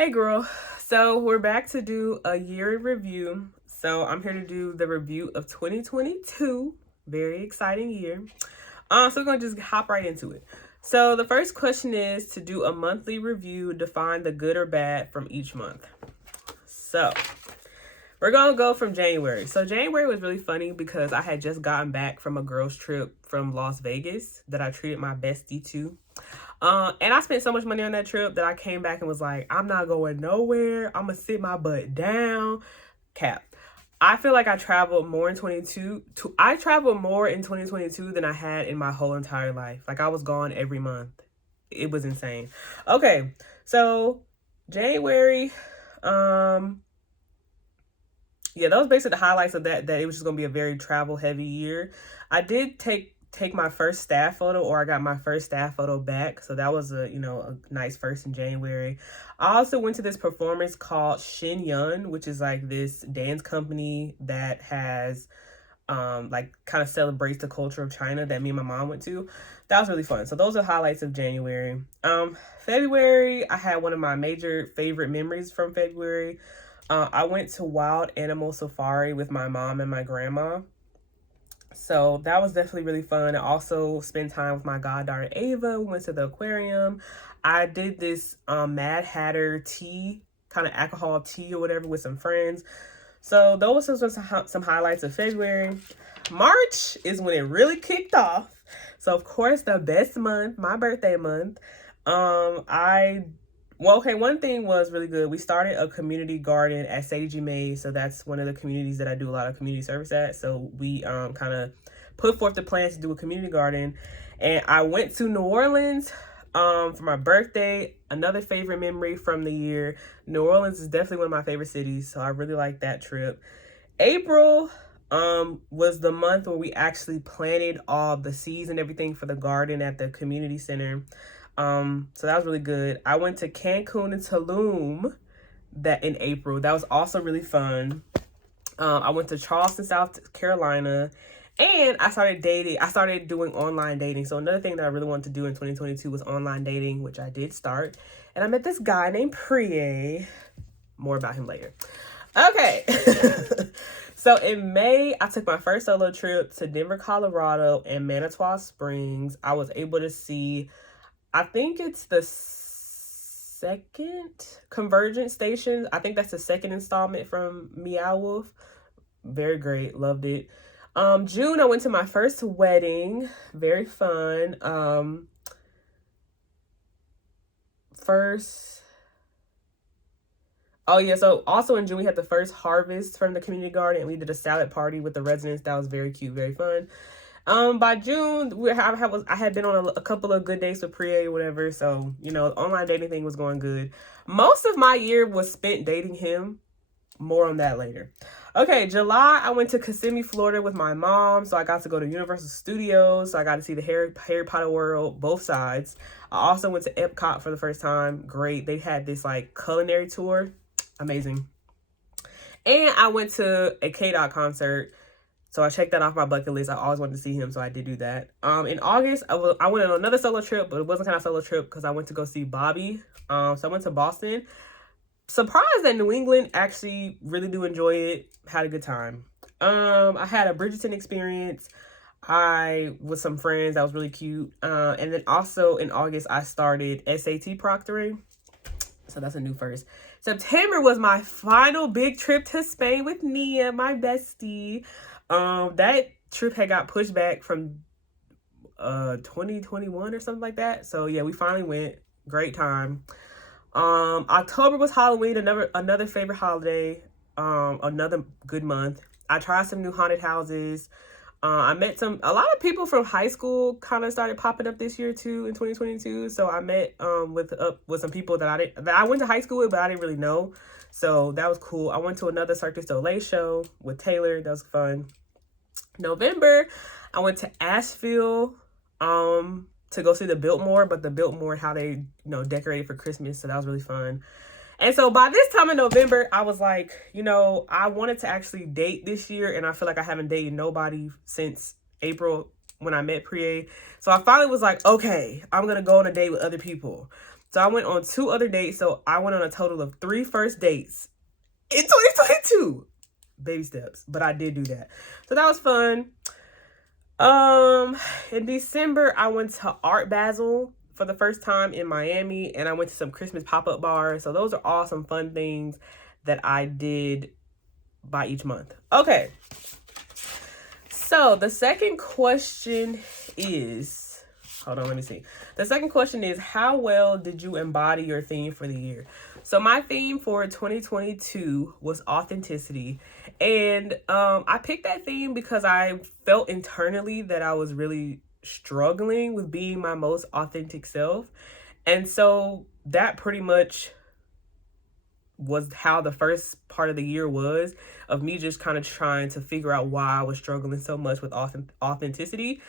Hey girl, so we're back to do a year in review. So I'm here to do the review of 2022. Very exciting year. So we're gonna just hop right into it. So the first question is to do a monthly review, define the good or bad from each month. So we're gonna go from January. So January was really funny because I had just gotten back from a girls trip from Las Vegas that I treated my bestie to. And I spent so much money on that trip that I came back and was like, I'm not going nowhere. I'm gonna sit my butt down. Cap. I feel like I traveled more in 22. I traveled more in 2022 than I had in my whole entire life. Like I was gone every month. It was insane. Okay, so January, yeah, that was basically the highlights of that it was just gonna be a very travel heavy year. I did take my first staff photo, or I got my first staff photo back, so that was a nice first in January. I also went to this performance called Shin Yun, which is like this dance company that has like kind of celebrates the culture of China that me and my mom went to. That was really fun. So those are highlights of January. February, I had one of my major favorite memories from February. I went to Wild Animal Safari with my mom and my grandma. So that was definitely really fun. I also spent time with my goddaughter Ava. We went to the aquarium. I did this Mad Hatter tea, kind of alcohol tea or whatever, with some friends. So those were some highlights of February. March is when it really kicked off. So of course the best month, my birthday month. One thing was really good. We started a community garden at Sagey May. So that's one of the communities that I do a lot of community service at. So we kind of put forth the plans to do a community garden. And I went to New Orleans for my birthday. Another favorite memory from the year. New Orleans is definitely one of my favorite cities. So I really like that trip. April was the month where we actually planted all the seeds and everything for the garden at the community center. So that was really good. I went to Cancun and Tulum that in April. That was also really fun. I went to Charleston, South Carolina, and I started dating. I started doing online dating. So another thing that I really wanted to do in 2022 was online dating, which I did start. And I met this guy named Priye. More about him later. Okay. So in May, I took my first solo trip to Denver, Colorado, and Manitowoc Springs. I was able to see, I think it's the second Convergent station. I think that's the second installment from Meow Wolf. Very great. Loved it. June, I went to my first wedding. Very fun. Oh yeah, so also in June we had the first harvest from the community garden, and we did a salad party with the residents. That was very cute, very fun. By June, I had been on a couple of good dates with Priya or whatever, so the online dating thing was going good. Most of my year was spent dating him. More on that later. Okay, July, I went to Kissimmee, Florida with my mom, so I got to go to Universal Studios, so I got to see the Harry Potter world, both sides. I also went to Epcot for the first time. Great. They had this like culinary tour. Amazing. And I went to a K-Dot concert. So I checked that off my bucket list. I always wanted to see him, so I did do that. In August, I went on another solo trip, but it wasn't kind of solo trip because I went to go see Bobby. So I went to Boston. Surprised that New England, actually really do enjoy it. Had a good time. I had a Bridgerton experience. I with some friends. That was really cute. And then also in August, I started SAT proctoring. So that's a new first. September was my final big trip to Spain with Nia, my bestie. That trip had got pushed back from 2021 or something like that. So yeah, we finally went. Great time. October was Halloween, another favorite holiday. Another good month. I tried some new haunted houses. I met a lot of people from high school kind of started popping up this year too in 2022. So I met with some people that I went to high school with, but I didn't really know. So that was cool. I went to another Cirque du Soleil show with Taylor. That was fun. November, I went to Asheville to go see the Biltmore, but the Biltmore, how they decorated for Christmas. So that was really fun. And so by this time in November, I was like, I wanted to actually date this year, and I feel like I haven't dated nobody since April when I met Priye. So I finally was like, okay, I'm going to go on a date with other people. So I went on 2 other dates. So I went on a total of 3 first dates in 2022. Baby steps, but I did do that. So that was fun. In December, I went to Art Basel for the first time in Miami, and I went to some Christmas pop-up bars. So those are all some fun things that I did by each month. Okay. So the second question is, hold on, let me see. The second question is, how well did you embody your theme for the year? So my theme for 2022 was authenticity. And I picked that theme because I felt internally that I was really struggling with being my most authentic self. And so that pretty much was how the first part of the year was, of me just kind of trying to figure out why I was struggling so much with authenticity.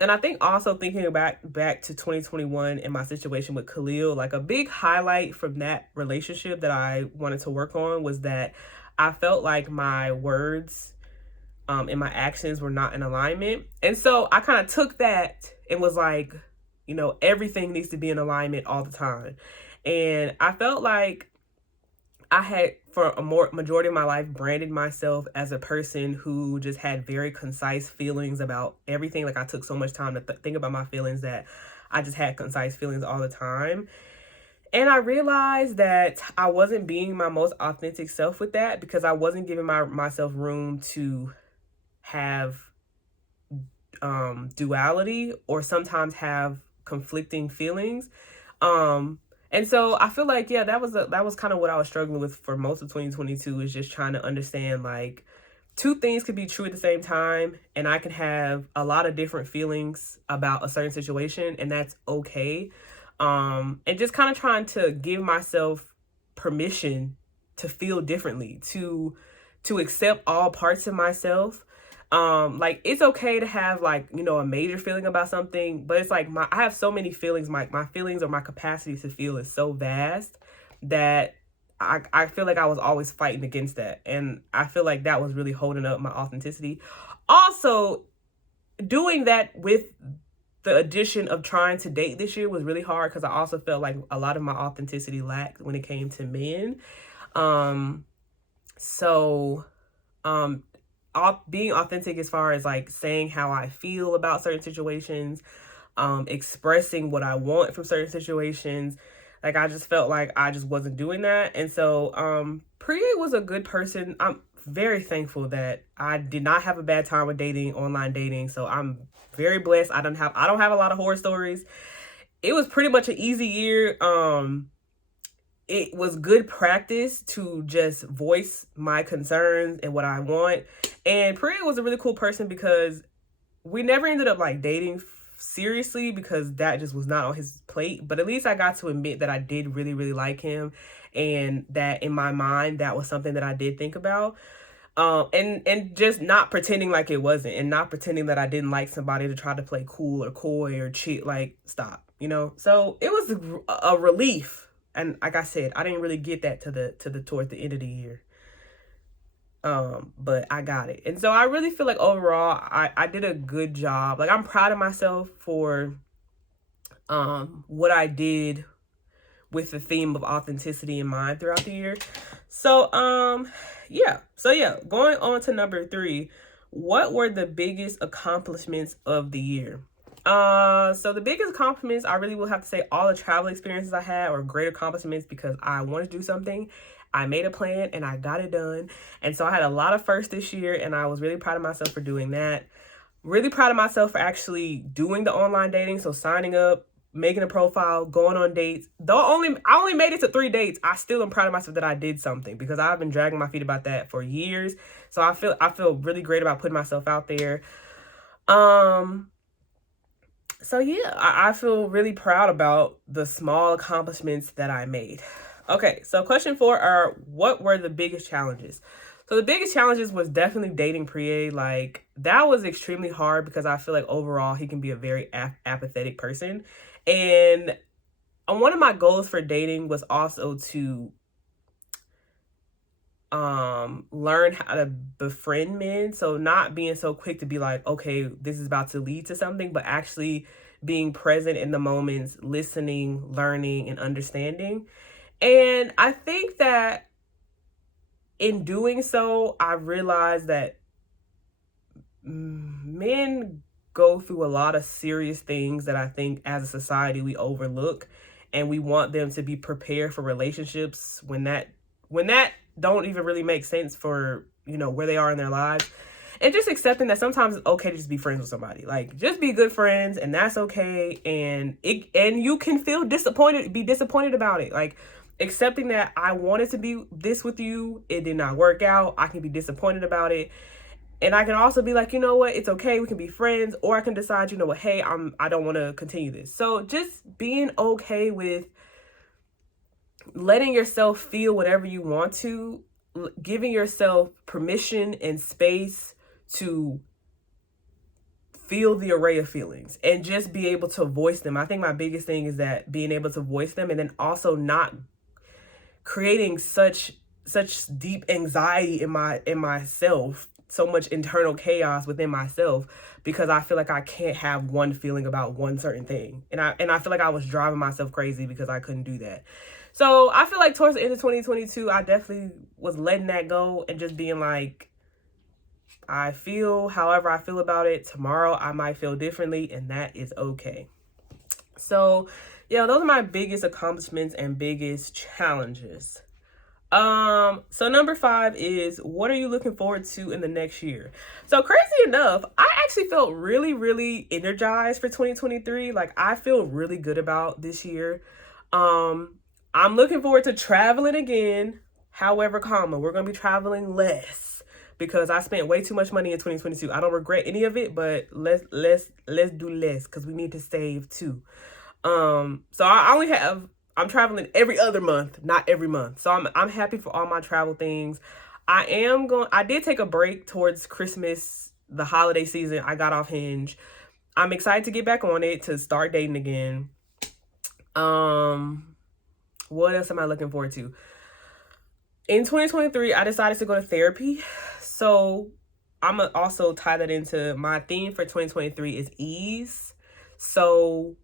And I think also thinking back to 2021 and my situation with Khalil, like a big highlight from that relationship that I wanted to work on was that I felt like my words and my actions were not in alignment. And so I kind of took that and was like, you know, everything needs to be in alignment all the time. And I felt like I had, for a majority of my life, branded myself as a person who just had very concise feelings about everything. Like I took so much time to think about my feelings that I just had concise feelings all the time. And I realized that I wasn't being my most authentic self with that, because I wasn't giving myself room to have duality, or sometimes have conflicting feelings. And so I feel like, yeah, that was kind of what I was struggling with for most of 2022, is just trying to understand, like, 2 things could be true at the same time, and I can have a lot of different feelings about a certain situation, and that's okay. And just kind of trying to give myself permission to feel differently, to accept all parts of myself. Like, it's okay to have, like, you know, a major feeling about something, but it's like I have so many feelings. My feelings, or my capacity to feel, is so vast that I feel like I was always fighting against that. And I feel like that was really holding up my authenticity. Also, doing that with the addition of trying to date this year was really hard, because I also felt like a lot of my authenticity lacked when it came to men. Being authentic as far as, like, saying how I feel about certain situations, expressing what I want from certain situations. Like, I just felt like I just wasn't doing that. And so Priya was a good person. I'm very thankful that I did not have a bad time with online dating. So I'm very blessed. I don't have a lot of horror stories. It was pretty much an easy year. It was good practice to just voice my concerns and what I want. And Priya was a really cool person, because we never ended up, like, dating seriously, because that just was not on his plate. But at least I got to admit that I did really, really like him, and that in my mind, that was something that I did think about. And just not pretending like it wasn't, and not pretending that I didn't like somebody to try to play cool or coy or cheat. Like, stop, you know? So it was a relief. And like I said, I didn't really get that towards the end of the year. But I got it. And so I really feel like overall I did a good job. Like, I'm proud of myself for what I did with the theme of authenticity in mind throughout the year. So yeah. Going on to number 3, what were the biggest accomplishments of the year? So the biggest accomplishments, I really will have to say all the travel experiences I had were great accomplishments, because I wanted to do something. I made a plan and I got it done. And so I had a lot of firsts this year, and I was really proud of myself for doing that. Really proud of myself for actually doing the online dating. So signing up, making a profile, going on dates. I only made it to 3 dates. I still am proud of myself that I did something, because I've been dragging my feet about that for years. So I feel really great about putting myself out there. So yeah, I feel really proud about the small accomplishments that I made. Okay, so question 4 are, what were the biggest challenges? So the biggest challenges was definitely dating Priya. Like, that was extremely hard, because I feel like overall he can be a very apathetic person. And one of my goals for dating was also to learn how to befriend men. So not being so quick to be like, okay, this is about to lead to something, but actually being present in the moments, listening, learning, and understanding. And I think that in doing so, I realized that men go through a lot of serious things that I think as a society we overlook, and we want them to be prepared for relationships when that don't even really make sense for, you know, where they are in their lives. And just accepting that sometimes it's okay to just be friends with somebody. Like, just be good friends, and that's okay. And you can feel disappointed, be disappointed about it. Like, accepting that I wanted to be this with you, it did not work out. I can be disappointed about it. And I can also be like, you know what, it's okay, we can be friends. Or I can decide, you know what, hey, I don't want to continue this. So just being okay with letting yourself feel whatever you want to, giving yourself permission and space to feel the array of feelings and just be able to voice them. I think my biggest thing is that being able to voice them, and then also not creating such deep anxiety in myself, so much internal chaos within myself, because I feel like I can't have one feeling about one certain thing. And I feel like I was driving myself crazy because I couldn't do that. So I feel like towards the end of 2022, I definitely was letting that go and just being like, I feel however I feel about it. Tomorrow I might feel differently, and that is okay. So yeah, those are my biggest accomplishments and biggest challenges. So number 5 is, what are you looking forward to in the next year? So crazy enough, I actually felt really, really energized for 2023. Like, I feel really good about this year. I'm looking forward to traveling again. However, we're going to be traveling less because I spent way too much money in 2022. I don't regret any of it, but let's do less because we need to save too. So I'm traveling every other month, not every month. So I'm happy for all my travel things. I did take a break towards Christmas, the holiday season. I got off Hinge. I'm excited to get back on it, to start dating again. What else am I looking forward to? In 2023, I decided to go to therapy. So I'm gonna also tie that into my theme for 2023 is ease. So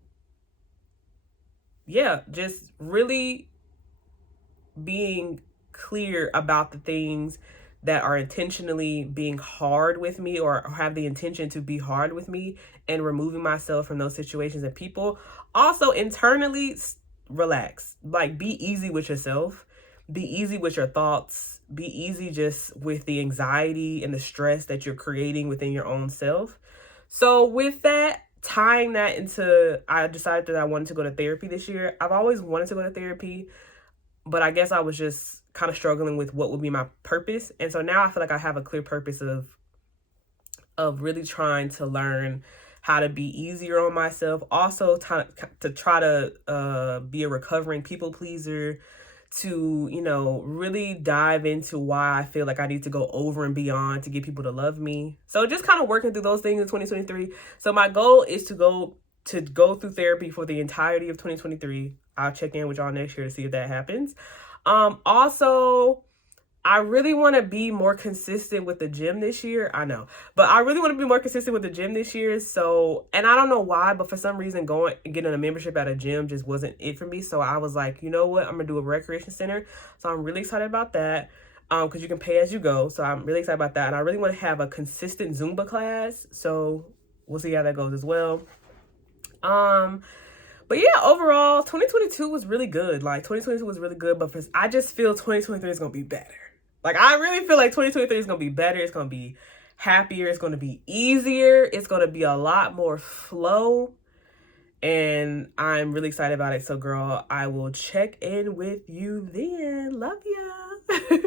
yeah, just really being clear about the things that are intentionally being hard with me, or have the intention to be hard with me, and removing myself from those situations and people. Also, internally, relax. Like, be easy with yourself. Be easy with your thoughts. Be easy just with the anxiety and the stress that you're creating within your own self. So with that, tying that into, I decided that I wanted to go to therapy this year. I've always wanted to go to therapy, but I guess I was just kind of struggling with what would be my purpose. And so now I feel like I have a clear purpose of really trying to learn how to be easier on myself. Also to try to be a recovering people pleaser, to, you know, really dive into why I feel like I need to go over and beyond to get people to love me. So just kind of working through those things in 2023. So my goal is to go through therapy for the entirety of 2023. I'll check in with y'all next year to see if that happens. Also, I really want to be more consistent with the gym this year. I know, but I really want to be more consistent with the gym this year. So, and I don't know why, but for some reason getting a membership at a gym just wasn't it for me. So I was like, you know what? I'm going to do a recreation center. So I'm really excited about that. Because you can pay as you go. So I'm really excited about that. And I really want to have a consistent Zumba class. So we'll see how that goes as well. But yeah, overall, 2022 was really good. Like, 2022 was really good, but I just feel 2023 is going to be better. Like, I really feel like 2023 is going to be better. It's going to be happier. It's going to be easier. It's going to be a lot more flow. And I'm really excited about it. So, girl, I will check in with you then. Love ya.